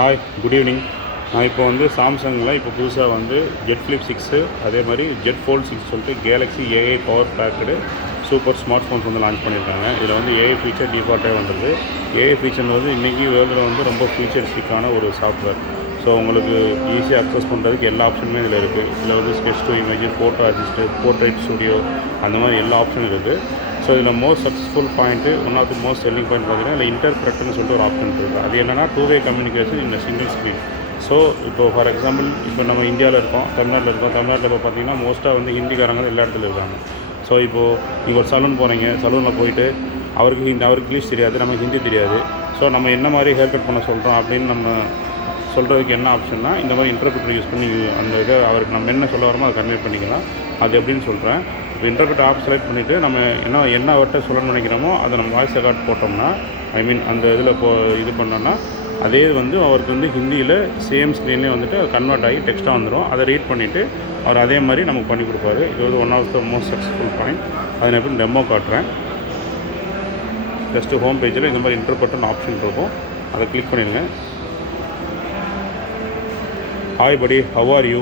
Hi, good evening. நான் இப்போ வந்து சாம்சங்கில் இப்போ புதுசாக வந்து ஜெட் ஃப்ளிப் 6 அதே மாதிரி ஜெட் ஃபோல்ட் 6 சொல்லிட்டு Galaxy AI power packed super smart phones வந்து லான்ச் பண்ணியிருக்காங்க. இதில் வந்து ஏஐ ஃபீச்சர் டிஃபால்ட்டாக வந்துருக்கு. ஏஐ ஃபீச்சர் வந்து இன்றைக்கி வேர்ல்டில் வந்து ரொம்ப ஃபியூச்சரிஸ்டிக்கான ஒரு சாஃப்ட்வேர். ஸோ உங்களுக்கு ஈஸியாக அக்சஸ் பண்ணுறதுக்கு எல்லா ஆப்ஷனுமே இதில் இருக்குது. இதில் வந்து sketch to image, photo assist, portrait studio அந்த மாதிரி எல்லா ஆப்ஷனும் இருக்குது. ஸோ இதில் most successful point one of the most selling point பார்த்தீங்கன்னா இல்லை இன்டர்பிரட்னு சொல்லிட்டு ஒரு ஆப்ஷன் இருக்குது. அது என்னென்னா 2-வே கம்யூனிகேஷன் இந்த சிங்கிள் ஸ்க்ரீன். ஸோ இப்போ ஃபார் எக்ஸாம்பிள் இப்போ நம்ம இந்தியாவில் இருக்கோம், தமிழ்நாட்டில் இருக்கோம். தமிழ்நாட்டில் இப்போ பார்த்தீங்கன்னா மோஸ்ட்டாக வந்து ஹிந்திக்காரங்க எல்லா இடத்துல இருக்காங்க. ஸோ இப்போது நீங்கள் ஒரு சலூன் போகிறீங்க, சலூனில் போயிட்டு அவருக்கு இங்கிலீஷ் தெரியாது, நமக்கு ஹிந்தி தெரியாது. ஸோ நம்ம என்ன மாதிரி ஹேர் கட் பண்ண சொல்கிறோம் அப்படின்னு நம்ம சொல்கிறதுக்கு என்ன ஆப்ஷன்னா இந்த மாதிரி இன்டர்பிரட்டர் யூஸ் பண்ணி அந்த இதை அவருக்கு நம்ம என்ன சொல்ல வரமோ அதை கன்வே பண்ணிக்கலாம். அது எப்படின்னு சொல்கிறேன். இப்போ இன்டர்பிரட்டர் ஆப் செலக்ட் பண்ணிவிட்டு நம்ம என்ன அவர்கிட்ட சொல்லணும்னு நினைக்கிறோமோ அதை நம்ம வாய்ஸ் ரெக்கார்ட் போட்டோம்னா அந்த இதில் இது பண்ணோன்னா அதே வந்து அவருக்கு வந்து ஹிந்தியில் சேம் ஸ்க்ரீன்லேயே வந்துட்டு அது கன்வெர்ட் ஆகி டெக்ஸ்ட்டாக வந்துடும். அதை ரீட் பண்ணிவிட்டு அவர் அதே மாதிரி நமக்கு பண்ணி கொடுப்பாரு. இது வந்து one of the most successful point. அதை நான் எப்படி டெமோ காட்டுறேன். ஜஸ்ட்டு ஹோம் பேஜில் இந்த மாதிரி இன்டர்பிரட்டர்னு ஆப்ஷன் இருக்கும், அதை கிளிக் பண்ணிடுங்க. Hi buddy, how are you?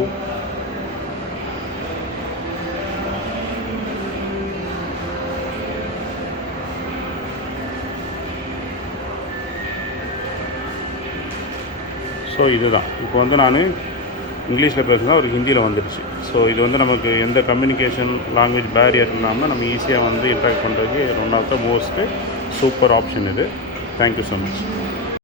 So இதுதான் இப்போ வந்து நான் இங்கிலீஷில் பேசுனா ஒரு ஹிந்தியில் வந்துடுச்சு. ஸோ இது வந்து நமக்கு எந்த கம்யூனிகேஷன் லாங்குவேஜ் பேரியர் இல்லாமல் நம்ம ஈஸியாக வந்து இன்ட்ராக்ட் பண்ணுறதுக்கு one of the most super option இது. Thank you so much.